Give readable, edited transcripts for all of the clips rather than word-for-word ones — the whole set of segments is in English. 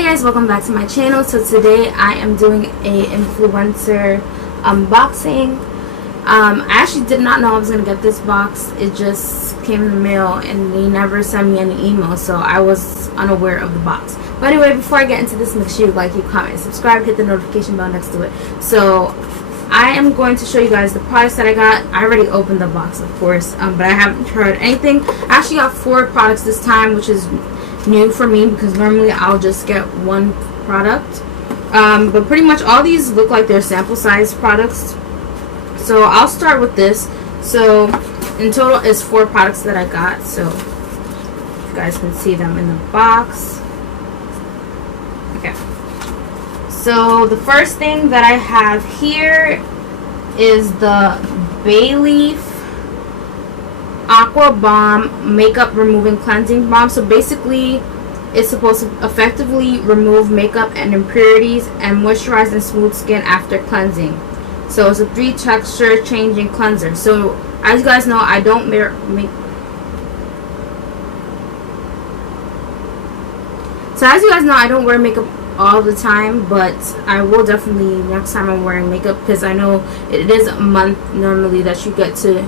Hey guys, welcome back to my channel. So today I am doing a influencer unboxing. I actually did not know I was going to get this box. It just came in the mail and they never sent me any email, so I was unaware of the box. But anyway, before I get into this, make sure you like, you comment, subscribe, hit the notification bell next to it. So I am going to show you guys the products that I got. I already opened the box, of course, but I haven't heard anything. I actually got 4 products this time, which is new for me because normally I'll just get 1 product. But pretty much all these look like they're sample size products. So I'll start with this. So in total is 4 products that I got. So you guys can see them in the box. Okay. So the first thing that I have here is the Belif Aqua Balm Makeup Removing Cleansing Balm. So basically it's supposed to effectively remove makeup and impurities and moisturize and smooth skin after cleansing. So it's a 3 texture changing cleanser. So as you guys know, I don't wear makeup all the time, but I will definitely next time I'm wearing makeup, because I know it is a month normally that you get to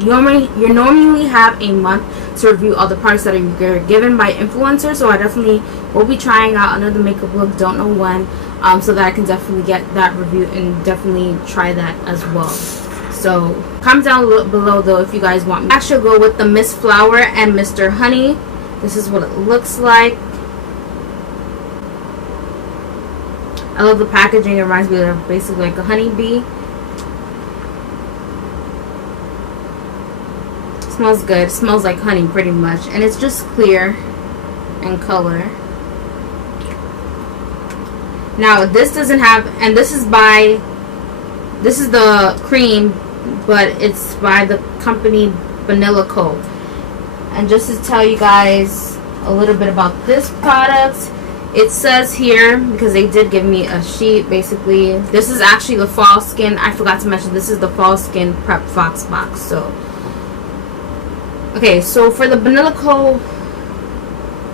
you normally have a month to review all the products that are given by influencers. So I definitely will be trying out another makeup look, don't know when, so that I can definitely get that review and definitely try that as well. So comment down below though if you guys want me. I should go with the Miss Flower and Mr. Honey. This is what it looks like. I love the packaging. It reminds me of basically like a honeybee. It smells good. It smells like honey pretty much. And it's just clear in color. Now this doesn't have, and this is the cream, but it's by the company Banila. And just to tell you guys a little bit about this product, it says here, because they did give me a sheet, basically this is actually the fall skin. I forgot to mention this is the fall skin prep VoxBox. So okay, so for the Banila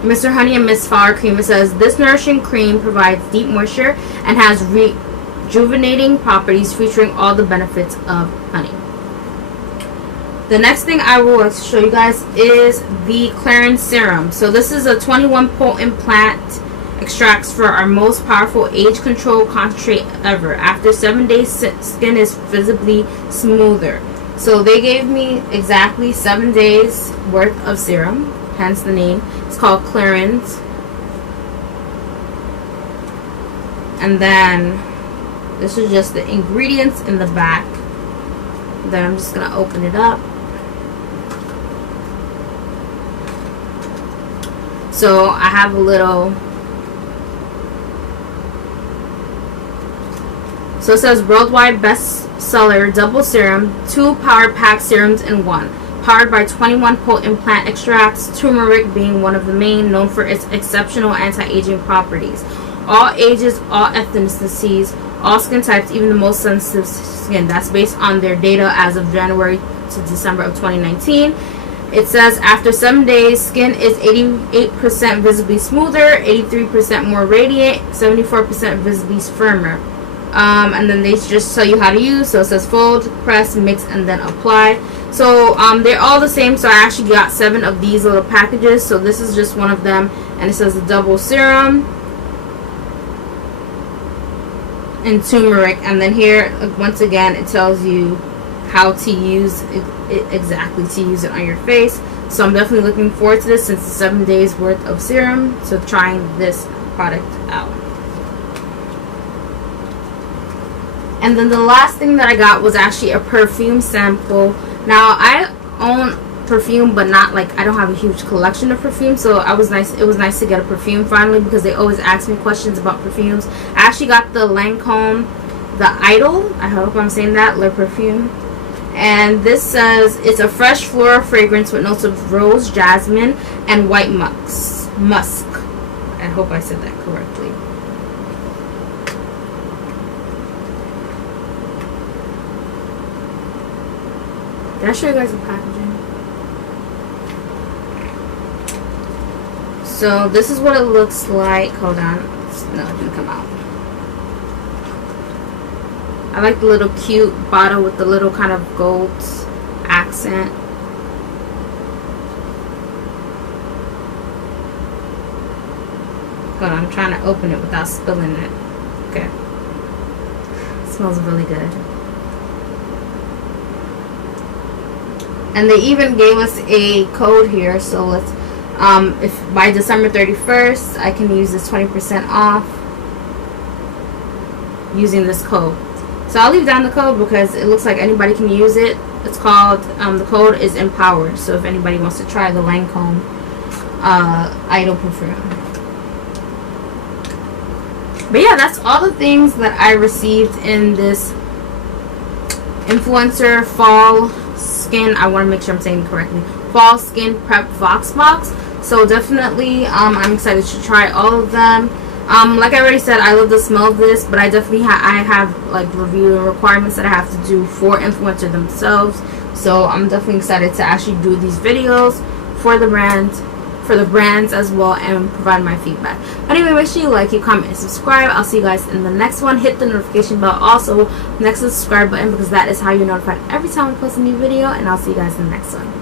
Mr. Honey and Miss Flower cream, it says this nourishing cream provides deep moisture and has rejuvenating properties featuring all the benefits of honey. The next thing I will like to show you guys is the Clarence Serum. So this is a 21 potent plant extracts for our most powerful age control concentrate ever. After 7 days, skin is visibly smoother. So they gave me exactly 7 days worth of serum, hence the name. It's called Clarins. And then this is just the ingredients in the back. Then I'm just gonna open it up. So I have a little. So it says worldwide bestseller double serum, 2 power pack serums in 1, powered by 21 potent plant extracts, turmeric being one of the main, known for its exceptional anti-aging properties. All ages, all ethnicities, all skin types, even the most sensitive skin. That's based on their data as of January to December of 2019. It says after 7 days, skin is 88% visibly smoother, 83% more radiant, 74% visibly firmer. And then they just tell you how to use. So it says fold, press, mix, and then apply. So they're all the same. So I actually got 7 of these little packages. So this is just one of them, and it says the double serum and turmeric. And then here once again it tells you how to use it exactly to use it on your face. So I'm definitely looking forward to this, since it's 7 days worth of serum. So trying this product out. And then the last thing that I got was actually a perfume sample. Now I own perfume, but not like, I don't have a huge collection of perfume. So it was nice to get a perfume finally, because they always ask me questions about perfumes. I actually got the Lancome, the Idole, I hope I'm saying that, Le Perfume. And this says it's a fresh floral fragrance with notes of rose, jasmine, and white musk. I hope I said that correctly. Did I show you guys the packaging? So this is what it looks like. Hold on. No, it didn't come out. I like the little cute bottle with the little kind of gold accent. Hold on, I'm trying to open it without spilling it. Okay. It smells really good. And they even gave us a code here, so let's if by December 31st I can use this 20% off using this code. So I'll leave down the code because it looks like anybody can use it. It's called the code is empowered, so if anybody wants to try the Lancome Idole perfume. But yeah, that's all the things that I received in this Influencer Fall Skin, I want to make sure I'm saying it correctly, Fall Skin Prep VoxBox. So definitely I'm excited to try all of them. Like I already said, I love the smell of this, but I definitely I have like review and requirements that I have to do for influencers themselves. So I'm definitely excited to actually do these videos for the brands as well, and provide my feedback. Anyway, make sure you like, you comment, and subscribe. I'll see you guys in the next one. Hit the notification bell also next to the subscribe button, because that is how you're notified every time I post a new video, and I'll see you guys in the next one.